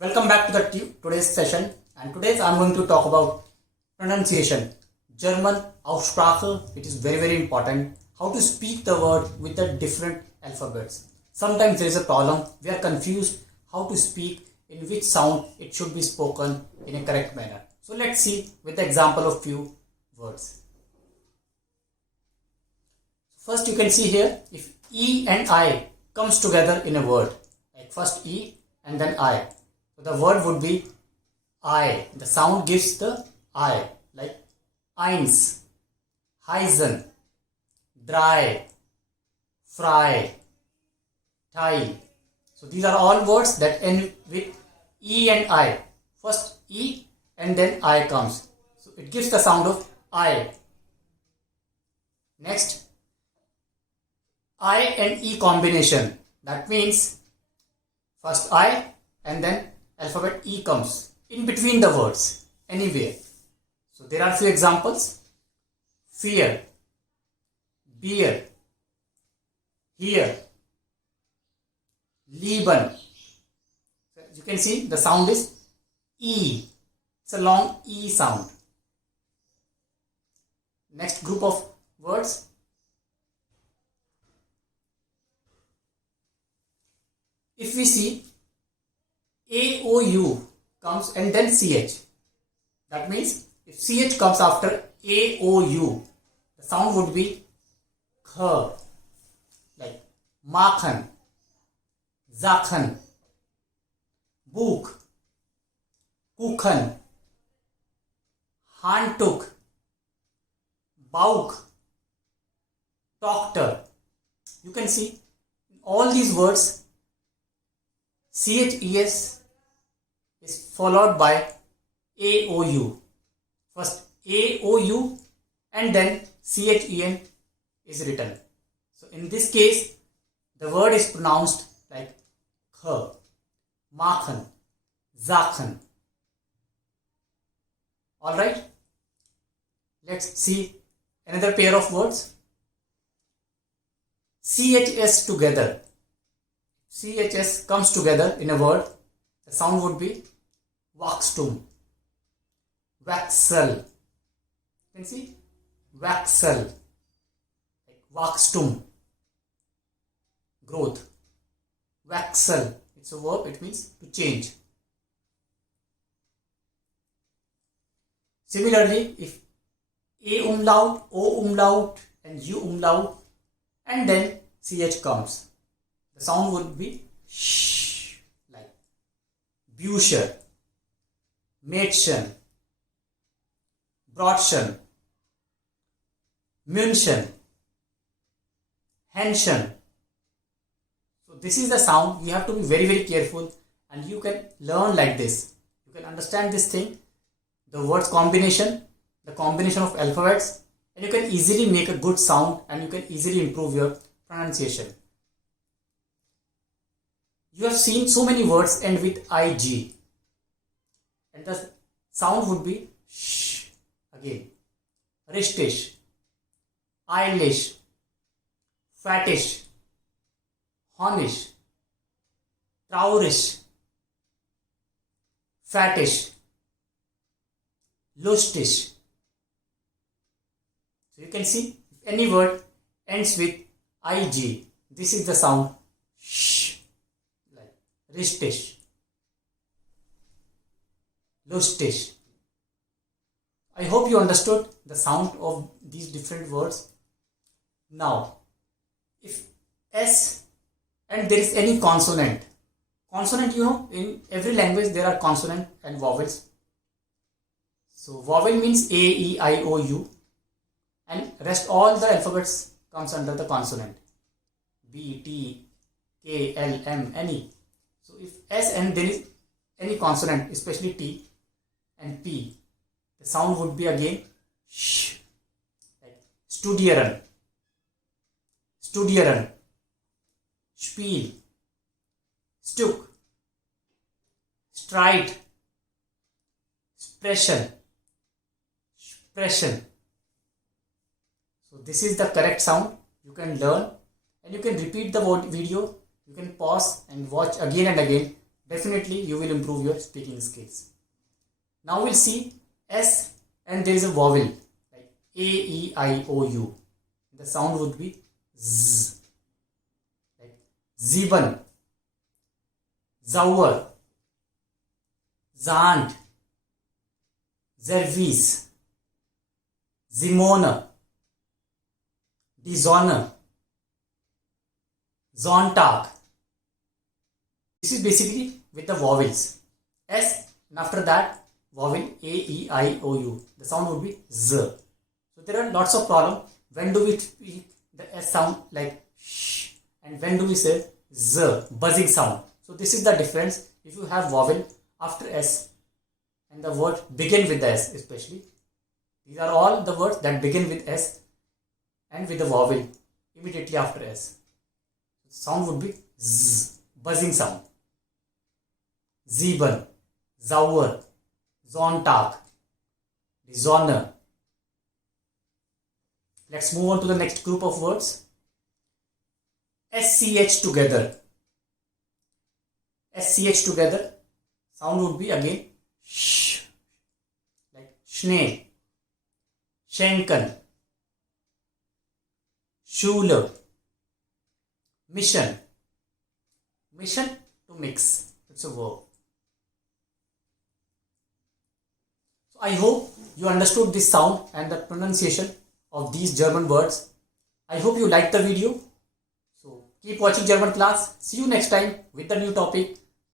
Welcome back to today's session, and today I'm going to talk about pronunciation. German Aussprache, it is very important how to speak the word with the different alphabets. Sometimes there is a problem, we are confused how to speak, in which sound it should be spoken in a correct manner. So let's see with the example of few words. First you can see here, if E and I comes together in a word, like first E and then I. So the word would be I. The sound gives the I, like eins, Heisen, drei, frei, Teil. So these are all words that end with E and I. First E and then I comes. So it gives the sound of I. Next, I and E combination. That means first I and then alphabet E comes in between the words, anywhere. So there are few examples. Fear, beer, here, Lieben. So you can see the sound is E. It's a long E sound. Next group of words. If we see AOU comes and then CH. That means if CH comes after AOU, the sound would be K, like Machen, Sachen, Buch, Kuchen, Handtuch, Bauch, Doctor. You can see all these words CHES is followed by AOU. First AOU and then CHEN is written. So in this case, the word is pronounced like K, Machen, Sachen. Alright, let's see another pair of words. CHS together. CHS comes together in a word, the sound would be Wachstum, Wachsel. You can see Wachsel, like Wachstum, growth. Wachsel, it's a verb, it means to change. Similarly, if A umlaut, O umlaut and U umlaut and then CH comes, the sound would be sh, like Bücher, Mädchen, Bratschen, München, Henschen. So this is the sound. You have to be very careful, and you can learn like this. You can understand this thing, the words combination, the combination of alphabets, and you can easily make a good sound and you can easily improve your pronunciation. You have seen so many words end with IG, and the sound would be sh again. Richtig, eilish, fattish, honish, traurig, fattish, lustig. So you can see if any word ends with IG, this is the sound sh, like richtig, lustig. I hope you understood the sound of these different words. Now, if S and there is any consonant, in every language there are consonant and vowels. So vowel means A, E, I, O, U, and rest all the alphabets comes under the consonant. B, T, K, L, M, any. So if S and there is any consonant, especially T and P, the sound would be again sh, like studieren, Spiel, Stück, Streit, Sprechen. So this is the correct sound. You can learn and you can repeat the video. You can pause and watch again and again definitely you will improve your speaking skills. Now we'll see S and there is a vowel like A, E, I, O, U. The sound would be Z. Like Ziban, Zauer, Zand, Zervis, Zimona, Dishonor, Zontag. This is basically with the vowels S and after that vowel A, E, I, O, U. The sound would be Z. So there are lots of problems. When do we speak the S sound like sh and when do we say Z, buzzing sound. So this is the difference. If you have vowel after S and the word begin with the S especially. These are all the words that begin with S and with the vowel immediately after S. Sound would be Z, buzzing sound. Zieben, Zauer, Zontag, Dishonor. Let's move on to the next group of words. SCH together. SCH together. Sound would be again sh. Like Schnee, Schenken, Schule, Mission. Mission to mix. It's a verb. So I hope you understood this sound and the pronunciation of these German words. I hope you liked the video. So keep watching German class. See you next time with the new topic.